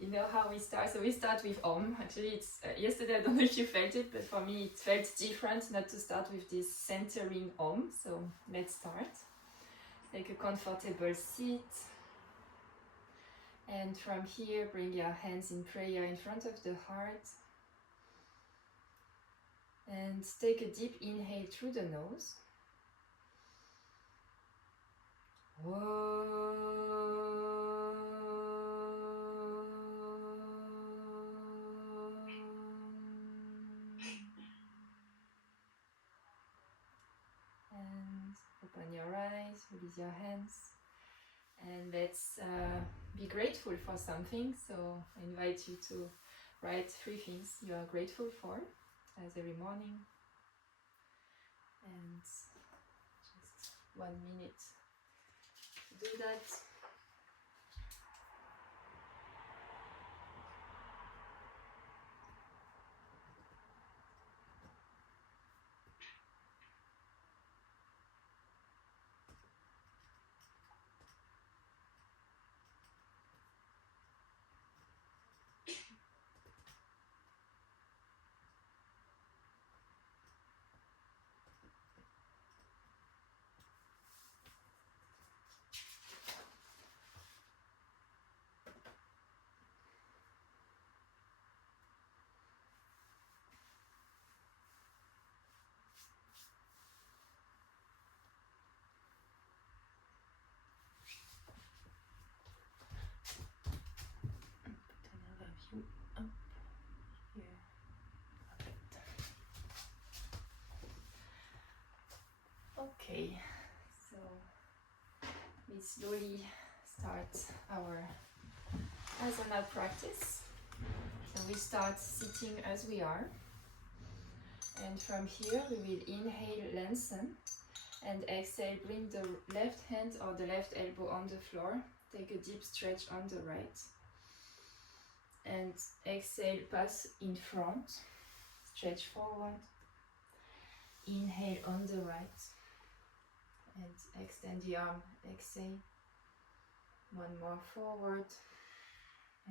You know how we start? So we start with Om. Actually, it's yesterday, I don't know if you felt it, but for me it felt different not to start with this centering Om. So let's start. Take a comfortable seat. And from here, bring your hands in prayer in front of the heart. And take a deep inhale through the nose. And open your eyes, release your hands. And let's be grateful for something. So I invite you to write 3 things you are grateful for as every morning. And just 1 minute to do that. Okay, so we slowly start our asana practice. So we start sitting as we are, and from here we will inhale, lengthen, and exhale, bring the left hand or the left elbow on the floor. Take a deep stretch on the right, and exhale, pass in front, stretch forward. Inhale on the right, and extend the arm, exhale. 1 more forward,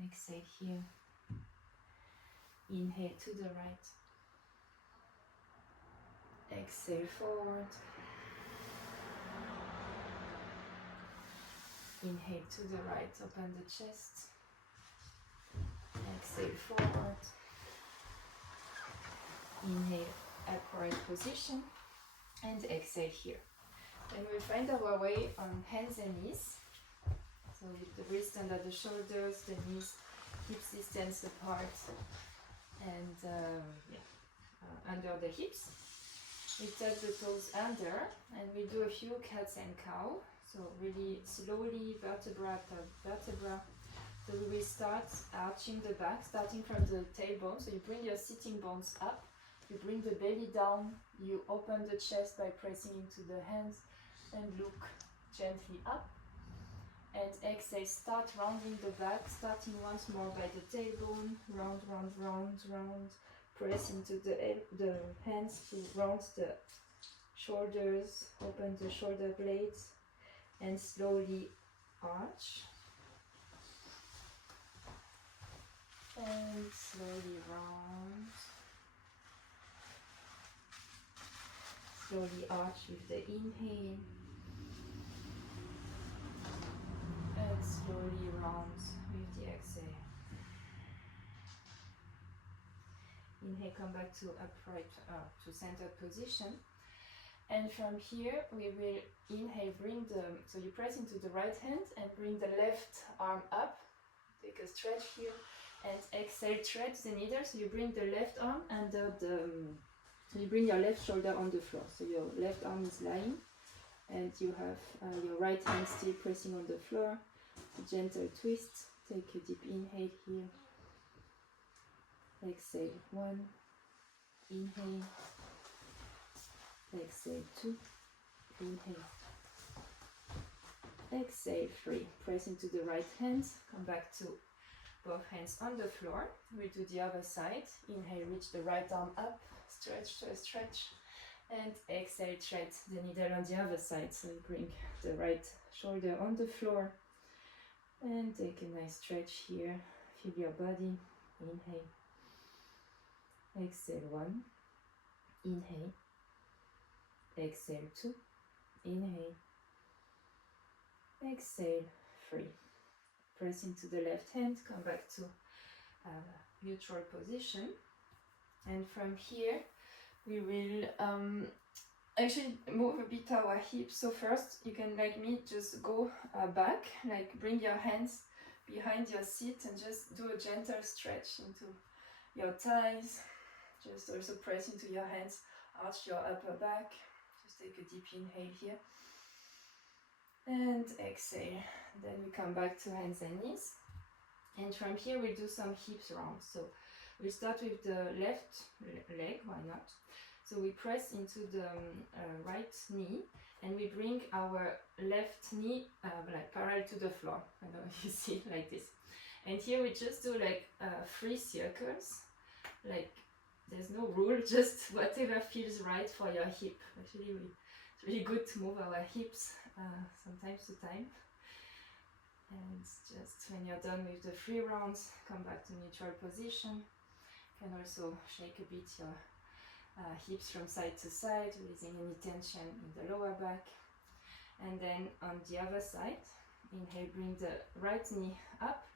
exhale here. Inhale to the right, exhale forward. Inhale to the right, open the chest. Exhale forward. Inhale, upright position, and exhale here. And we find our way on hands and knees. So with the wrist under the shoulders, the knees hips distance apart, and under the hips. We touch the toes under, and we do a few cats and cow. So really slowly, vertebra after vertebra. So we will start arching the back, starting from the tailbone. So you bring your sitting bones up, you bring the belly down, you open the chest by pressing into the hands, and look gently up. And exhale, start rounding the back, starting once more by the tailbone, round, round, round, round. Press into the hands to round the shoulders, open the shoulder blades, and slowly arch. And slowly round. Slowly arch with the inhale. And slowly round with the exhale. Inhale, come back to upright, to centered position. And from here, we will inhale, so you press into the right hand and bring the left arm up. Take a stretch here. And exhale, stretch the needle. So you bring the left arm under so you bring your left shoulder on the floor. So your left arm is lying. And you have your right hand still pressing on the floor. A gentle twist. Take a deep inhale here. Exhale, 1. Inhale. Exhale, 2. Inhale. Exhale, 3. Press into the right hand. Come back to both hands on the floor. We do the other side. Inhale, reach the right arm up. Stretch, stretch. And exhale, thread the needle on the other side. So you bring the right shoulder on the floor. And take a nice stretch here. Feel your body. Inhale. Exhale 1. Inhale. Exhale 2. Inhale. Exhale 3. Press into the left hand. Come back to neutral position. And from here, we will actually move a bit our hips. So first, you can, like me, just go back, like bring your hands behind your seat and just do a gentle stretch into your thighs. Just also press into your hands, arch your upper back. Just take a deep inhale here. And exhale. Then we come back to hands and knees. And from here, we'll do some hips rounds. So we start with the left leg, why not? So we press into the right knee and we bring our left knee like parallel to the floor. I don't know if you see it like this. And here we just do like 3 circles. Like there's no rule, just whatever feels right for your hip. Actually, it's really good to move our hips sometimes to time. And just when you're done with the 3 rounds, come back to neutral position. You can also shake a bit your hips from side to side, releasing any tension in the lower back. And then on the other side, inhale, bring the right knee up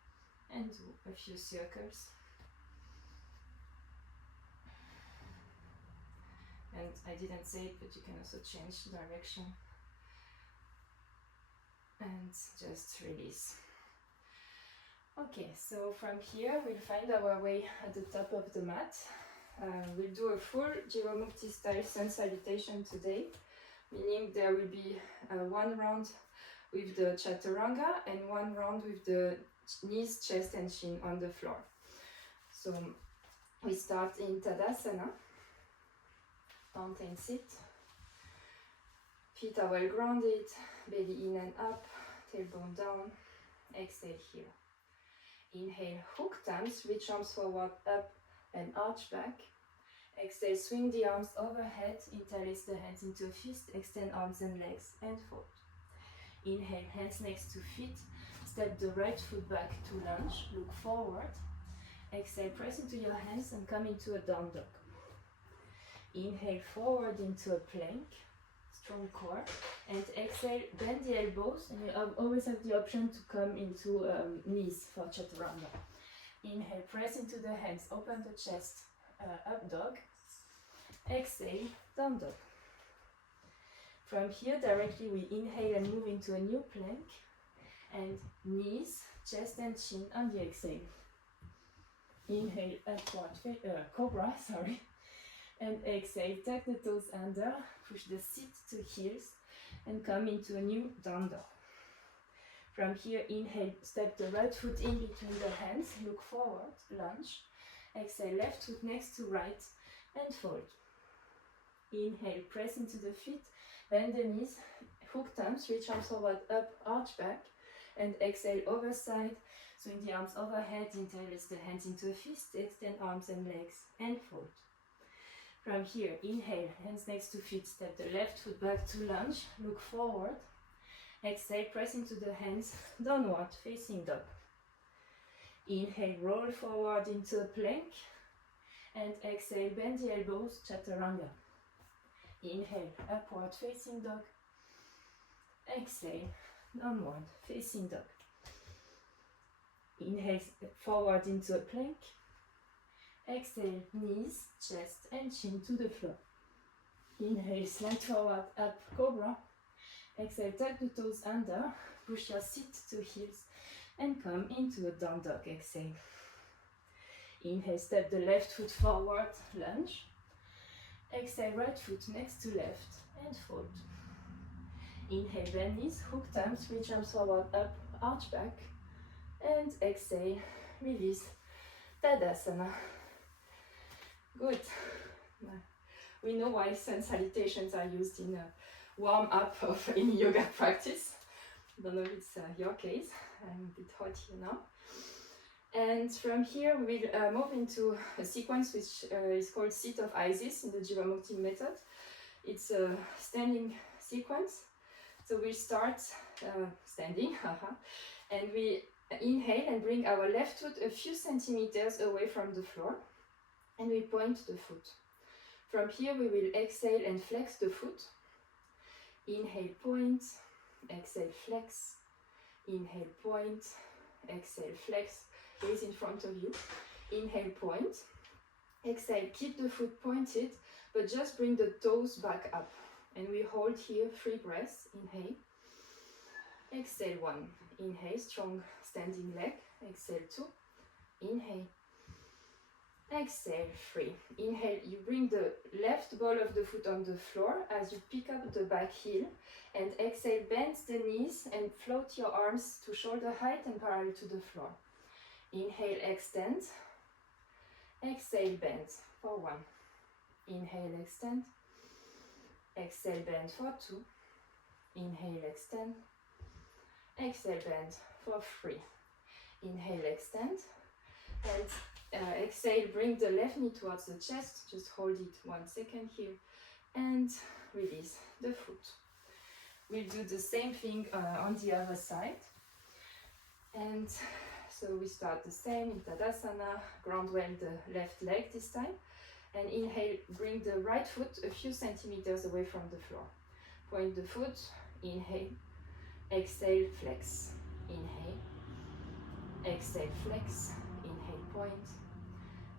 and do a few circles. And I didn't say it, but you can also change direction. And just release. Okay, so from here we'll find our way at the top of the mat. We'll do a full Jivamukti style sun salutation today, meaning there will be 1 round with the chaturanga and 1 round with the knees, chest and chin on the floor. So we start in Tadasana, mountain sit. Feet are well grounded, belly in and up, tailbone down. Exhale here. Inhale, hook thumbs, reach arms forward, up and arch back. Exhale, swing the arms overhead, interlace the hands into a fist, extend arms and legs and fold. Inhale, hands next to feet, step the right foot back to lunge, look forward. Exhale, press into your hands and come into a down dog. Inhale, forward into a plank, strong core, and exhale, bend the elbows, and you always have the option to come into knees for chaturanga. Inhale, press into the hands, open the chest, up dog. Exhale, down dog. From here, directly we inhale and move into a new plank, and knees, chest and chin on the exhale. Inhale, upward, cobra, sorry. And exhale, tuck the toes under, push the seat to heels, and come into a new down dog. From here, inhale, step the right foot in between the hands, look forward, lunge. Exhale, left foot next to right, and fold. Inhale, press into the feet, bend the knees, hook thumbs, reach arms forward, up, arch back, and exhale, over side, swing the arms overhead, interlace the hands into a fist, extend arms and legs, and fold. From here, inhale, hands next to feet, step the left foot back to lunge, look forward. Exhale, press into the hands, downward, facing dog. Inhale, roll forward into a plank. And exhale, bend the elbows, chaturanga. Inhale, upward, facing dog. Exhale, downward, facing dog. Inhale, forward into a plank. Exhale, knees, chest and chin to the floor. Inhale, slide forward, up, cobra. Exhale, tuck the toes under, push your seat to heels and come into a down dog. Exhale. Inhale, step the left foot forward, lunge. Exhale, right foot next to left and fold. Inhale, bend knees, hook thumbs, reach arms forward, up, arch back. And exhale, release, Tadasana. Good. We know why sun salutations are used in a warm-up of any yoga practice. I don't know if it's your case. I'm a bit hot here now. And from here we'll move into a sequence which is called Seat of Isis in the Jivamukti method. It's a standing sequence. So we'll start standing, and we inhale and bring our left foot a few centimeters away from the floor, and we point the foot. From here we will exhale and flex the foot. Inhale, point, exhale, flex. Inhale, point, exhale, flex. Gaze in front of you. Inhale, point. Exhale, keep the foot pointed, but just bring the toes back up. And we hold here 3 breaths. Inhale. Exhale, 1. Inhale, strong standing leg. Exhale, 2. Inhale. Exhale, 3. Inhale, you bring the left ball of the foot on the floor as you pick up the back heel. And exhale, bend the knees and float your arms to shoulder height and parallel to the floor. Inhale, extend. Exhale, bend for 1. Inhale, extend. Exhale, bend for 2. Inhale, extend. Exhale, bend for 3. Inhale, extend. And exhale, bring the left knee towards the chest. Just hold it 1 second here. And release the foot. We'll do the same thing on the other side. And so we start the same in Tadasana. Ground well the left leg this time. And inhale, bring the right foot a few centimeters away from the floor. Point the foot. Inhale. Exhale, flex. Inhale. Exhale, flex. Inhale, point.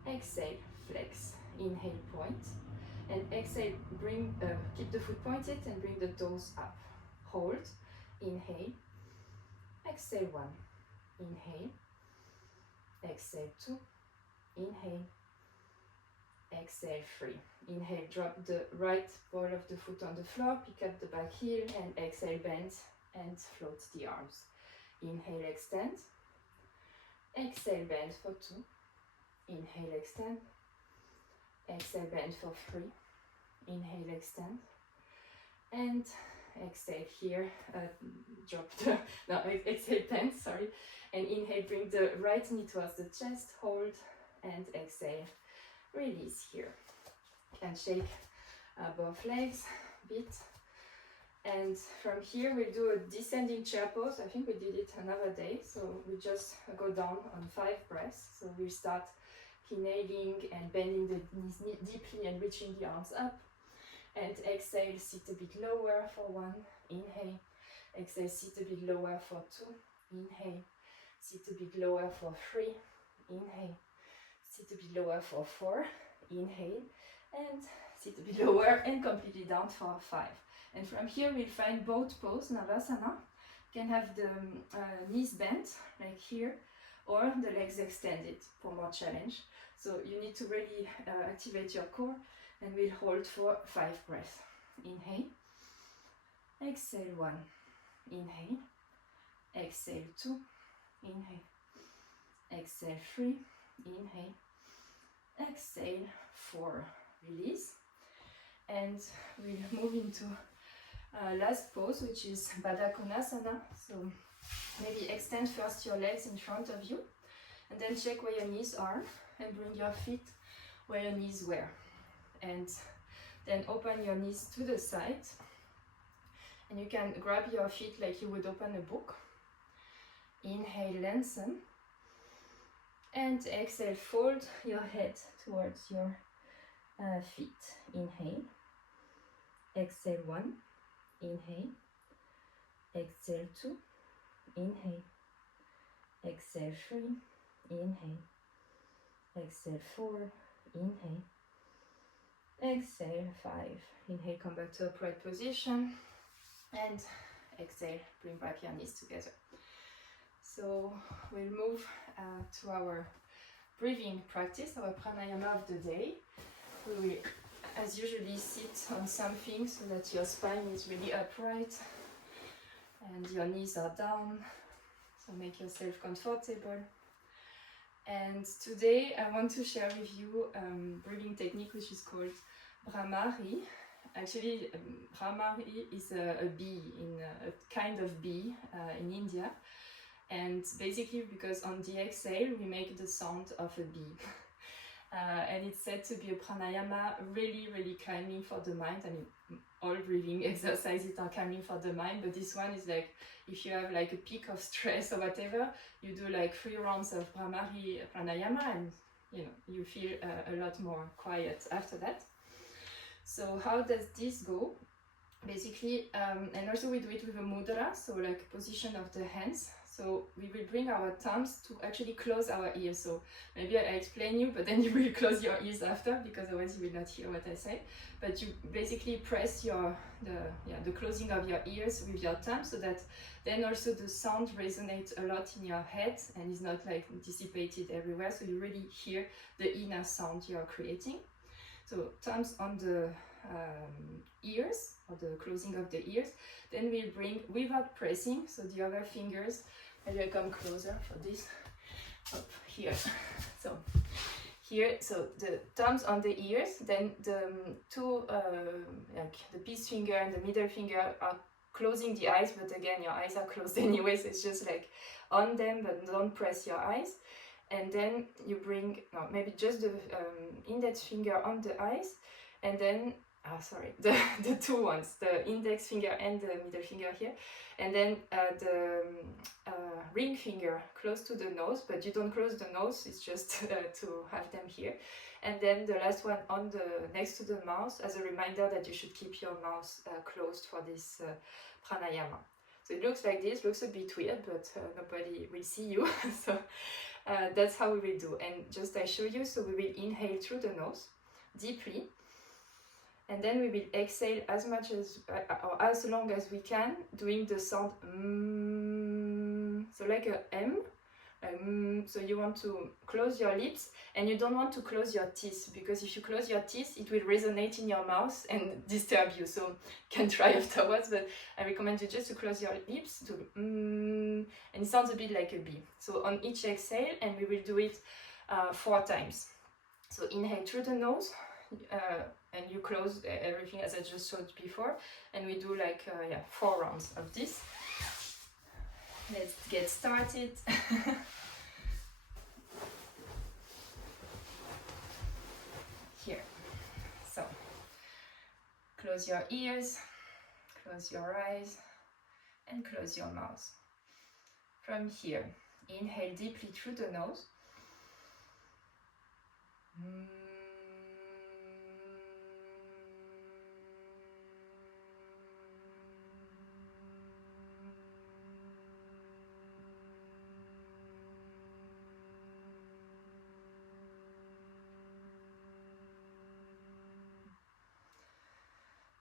Exhale, flex. Inhale, point. And exhale, keep the foot pointed and bring the toes up. Hold. Inhale. Exhale, 1. Inhale. Exhale, 2. Inhale. Exhale, 3. Inhale, drop the right ball of the foot on the floor, pick up the back heel, and exhale, bend and float the arms. Inhale, extend. Exhale, bend for 2. Inhale, extend. Exhale, bend for 3. Inhale, extend. And exhale here, exhale, bend, sorry. And inhale, bring the right knee towards the chest, hold, and exhale, release here. You can shake both legs a bit. And from here we'll do a descending chair pose. I think we did it another day, so we just go down on 5 breaths. So we'll start inhaling and bending the knees deeply and reaching the arms up. And exhale, sit a bit lower for 1. Inhale. Exhale, sit a bit lower for 2. Inhale. Sit a bit lower for 3. Inhale. Sit a bit lower for 4. Inhale. And sit a bit lower and completely down for 5. And from here we'll find both pose, Navasana. You can have the knees bent, like here, or the legs extended for more challenge. So you need to really activate your core, and we'll hold for 5 breaths. Inhale. Exhale, 1. Inhale. Exhale, 2. Inhale. Exhale, 3. Inhale. Exhale, 4. Release. And we'll move into last pose, which is Baddha Konasana. So maybe extend first your legs in front of you, and then check where your knees are, and bring your feet where your knees were. And then open your knees to the side, and you can grab your feet like you would open a book. Inhale, lengthen, and exhale, fold your head towards your feet. Inhale. Exhale, 1. Inhale. Exhale, 2. Inhale. Exhale, 3. Inhale. Exhale, 4. Inhale. Exhale, 5. Inhale, come back to upright position. And exhale, bring back your knees together. So we'll move to our breathing practice, our pranayama of the day. We will, as usually, sit on something so that your spine is really upright and your knees are down. So make yourself comfortable. And today I want to share with you a breathing technique which is called Bhramari. Actually, Bhramari is a bee, a kind of bee in India. And basically because on the exhale we make the sound of a bee. and it's said to be a pranayama really, really calming for the mind. I mean, all breathing exercises are calming for the mind, but this one is like, if you have like a peak of stress or whatever, you do like 3 rounds of Brahmari pranayama, and you feel a lot more quiet after that. So how does this go? Basically, and also we do it with a mudra, so like position of the hands. So we will bring our thumbs to actually close our ears. So maybe I explain you, but then you will close your ears after, because otherwise you will not hear what I say. But you basically press the closing of your ears with your thumb, so that then also the sound resonates a lot in your head and is not like dissipated everywhere. So you really hear the inner sound you are creating. So thumbs on the ears, or the closing of the ears. Then we'll bring, without pressing, so the other fingers, maybe I come closer for this, up here. So here, so the thumbs on the ears, then the two, like the peace finger and the middle finger are closing the eyes, but again, your eyes are closed anyway, so it's just like on them, but don't press your eyes. And then you bring, no, maybe just the index finger on the eyes, and then, the two ones, the index finger and the middle finger here, and then the ring finger close to the nose, but you don't close the nose, it's just to have them here. And then the last one on the next to the mouth, as a reminder that you should keep your mouth closed for this pranayama. So it looks like this, looks a bit weird, but nobody will see you. So that's how we will do. And just I show you, so we will inhale through the nose deeply, and then we will exhale as much as or as long as we can, doing the sound so like a M. So you want to close your lips, and you don't want to close your teeth, because if you close your teeth, it will resonate in your mouth and disturb you. So you can try afterwards, but I recommend you just to close your lips, to and it sounds a bit like a B. So on each exhale, and we will do it 4 times. So inhale through the nose, and you close everything as I just showed before, and we do like 4 rounds of this. Let's get started. Here. So close your ears, close your eyes, and close your mouth. From here, inhale deeply through the nose.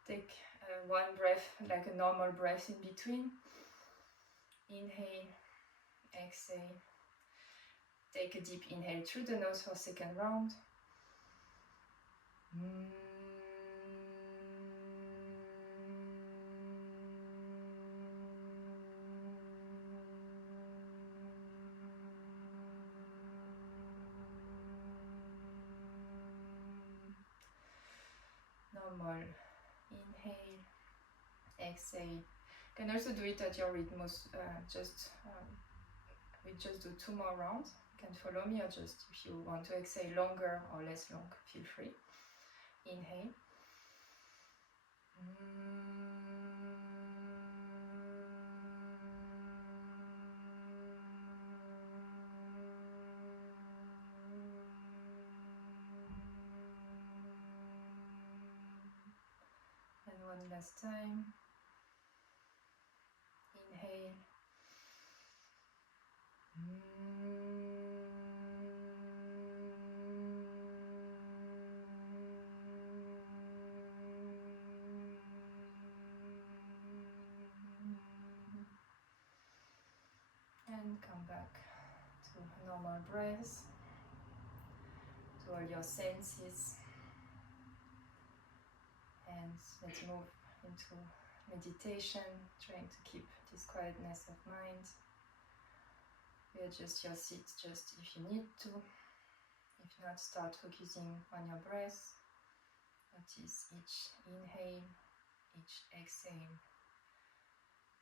Take one breath, like a normal breath in between. Inhale, exhale. Take a deep inhale through the nose for second round. Normal. Inhale, exhale. You can also do it at your rhythm. We just do 2 more rounds. You can follow me, or just if you want to exhale longer or less long, feel free. Inhale. And one last time. Inhale. And come back to normal breath, to all your senses. And let's move into meditation, trying to keep this quietness of mind. Readjust your seat just if you need to. If not, start focusing on your breath. Notice each inhale, each exhale.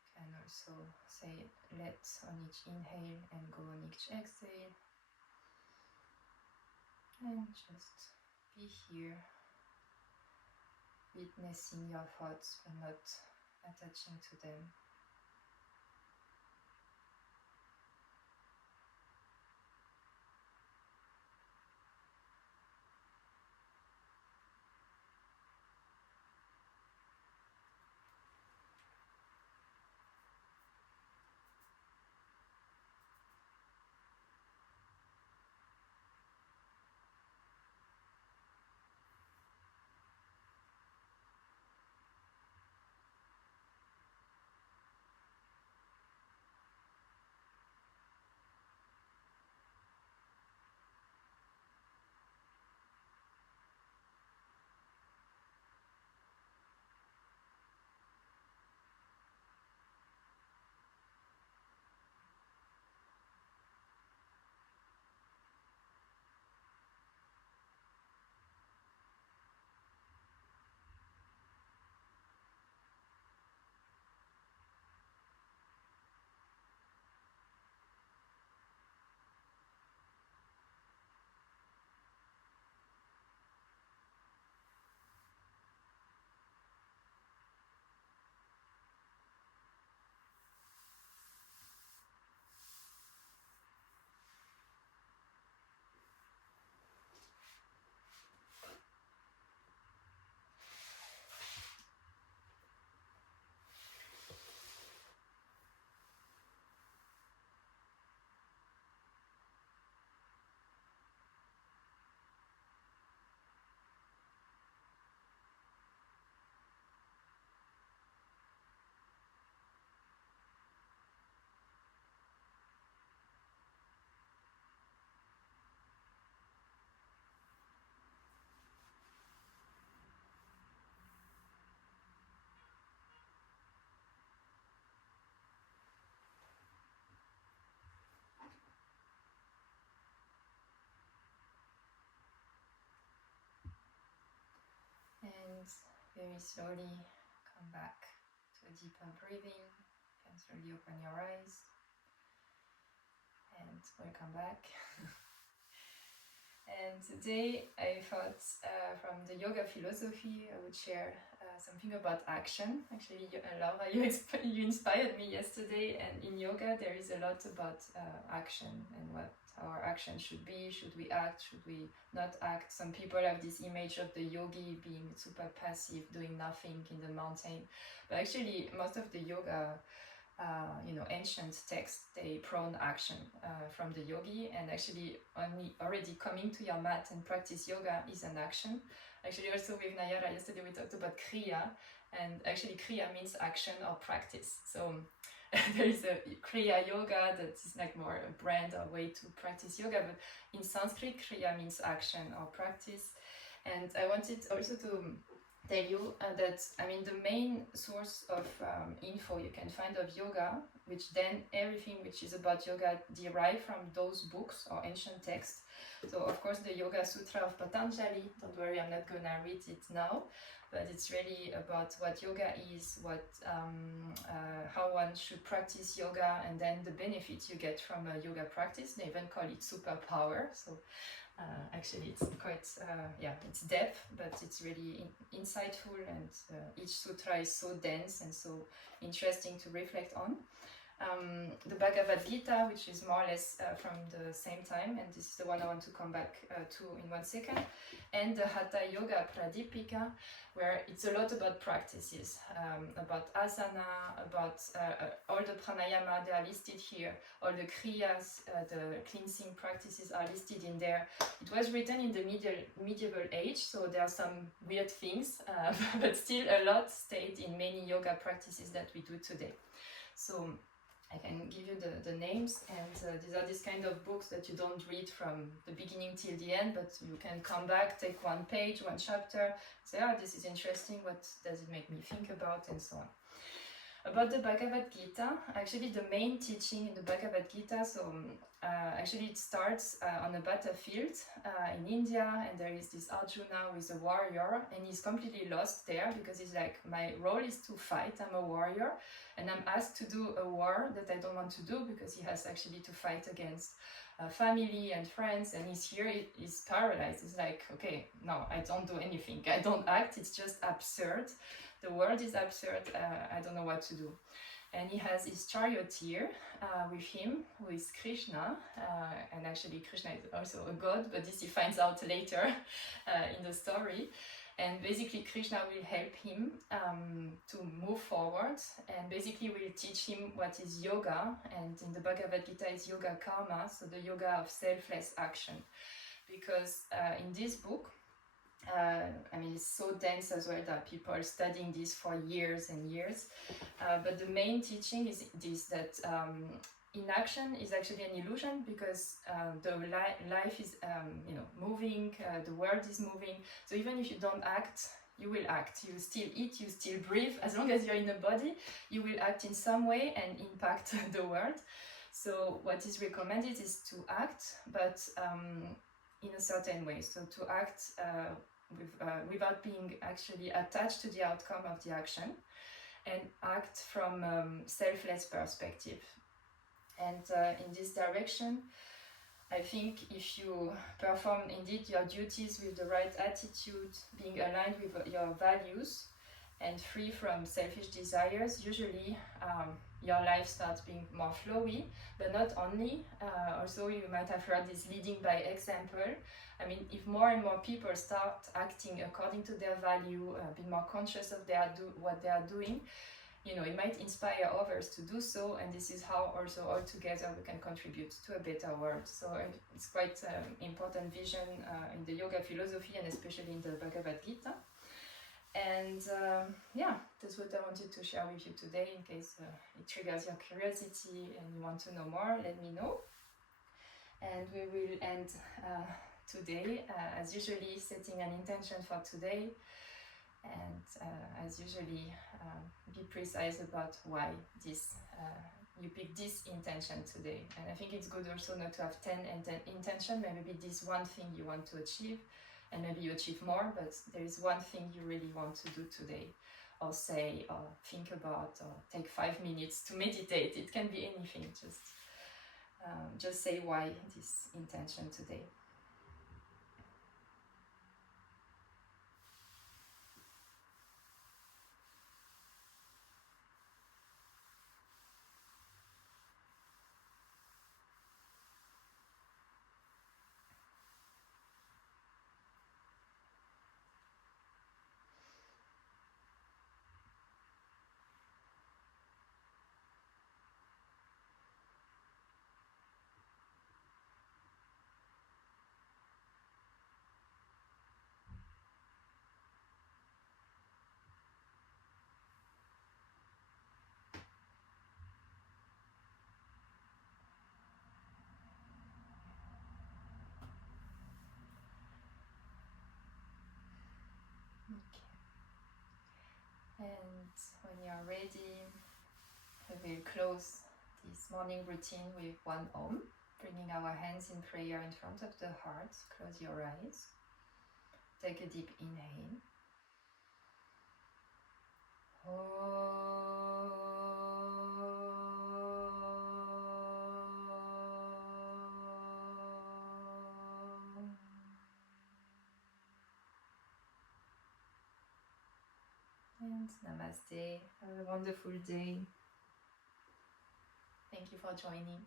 You can also say let on each inhale and go on each exhale. And just be here, witnessing your thoughts but not attaching to them. And very slowly come back to a deeper breathing. You can slowly open your eyes. And welcome back. And today I thought from the yoga philosophy I would share something about action. Actually, Laura, you inspired me yesterday, and in yoga there is a lot about action and what our action should be. Should we act? Should we not act? Some people have this image of the yogi being super passive, doing nothing in the mountain. But actually, most of the yoga ancient texts, they prone action from the yogi, and actually only already coming to your mat and practice yoga is an action. Actually, also with Nayara yesterday we talked about Kriya, and actually Kriya means action or practice. So there is a Kriya yoga that is like more a brand or way to practice yoga, but in Sanskrit Kriya means action or practice. And I wanted also to tell you that the main source of info you can find of yoga, which then everything which is about yoga derive from those books or ancient texts. So of course the Yoga Sutra of Patanjali, don't worry, I'm not gonna read it now, but it's really about what yoga is, what how one should practice yoga, and then the benefits you get from a yoga practice. They even call it superpower. So actually it's quite it's depth, but it's really insightful, and each sutra is so dense and so interesting to reflect on. The Bhagavad Gita, which is more or less from the same time, and this is the one I want to come back to in 1 second, and the Hatha Yoga Pradipika, where it's a lot about practices, about asana, about all the pranayama, they are listed here, all the kriyas, the cleansing practices are listed in there. It was written in the medieval age, so there are some weird things, but still a lot stayed in many yoga practices that we do today. So I can give you the names, and these are these kind of books that you don't read from the beginning till the end, but you can come back, take one page, one chapter, say, this is interesting, what does it make me think about, and so on. About the Bhagavad Gita, actually the main teaching in the Bhagavad Gita, so actually it starts on a battlefield in India, and there is this Arjuna who is a warrior, and he's completely lost there because he's like, my role is to fight, I'm a warrior, and I'm asked to do a war that I don't want to do because he has actually to fight against family and friends, and he's here, he's paralyzed. He's like, okay, no, I don't do anything, I don't act, it's just absurd, the world is absurd, I don't know what to do. And he has his charioteer with him, who is Krishna, and actually Krishna is also a god, but this he finds out later in the story. And basically Krishna will help him to move forward, and basically will teach him what is yoga, and in the Bhagavad Gita is yoga karma, so the yoga of selfless action. Because in this book, I mean, it's so dense as well that people are studying this for years and years. But the main teaching is this, that inaction is actually an illusion, because the life is moving, the world is moving. So even if you don't act, you will act. You still eat, you still breathe. As long as you're in a body, you will act in some way and impact the world. So what is recommended is to act, but in a certain way. So to act without being actually attached to the outcome of the action, and act from selfless perspective. And in this direction, I think if you perform indeed your duties with the right attitude, being aligned with your values and free from selfish desires, usually your life starts being more flowy. But not only, also you might have heard this leading by example. I mean, if more and more people start acting according to their value, being more conscious of what they are doing, you know, it might inspire others to do so, and this is how also all together we can contribute to a better world. So it's quite important vision in the yoga philosophy, and especially in the Bhagavad Gita. And yeah, that's what I wanted to share with you today. In case it triggers your curiosity and you want to know more, let me know. And we will end today, as usually, setting an intention for today, and as usually, be precise about why this you pick this intention today. And I think it's good also not to have 10 intention. Maybe this one thing you want to achieve, and maybe you achieve more, but there is one thing you really want to do today, or say, or think about, or take 5 minutes to meditate. It can be anything. Just say why this intention today. And when you are ready, we will close this morning routine with one Om, bringing our hands in prayer in front of the heart. Close your eyes. Take a deep inhale. And namaste. Have a wonderful day. Thank you for joining.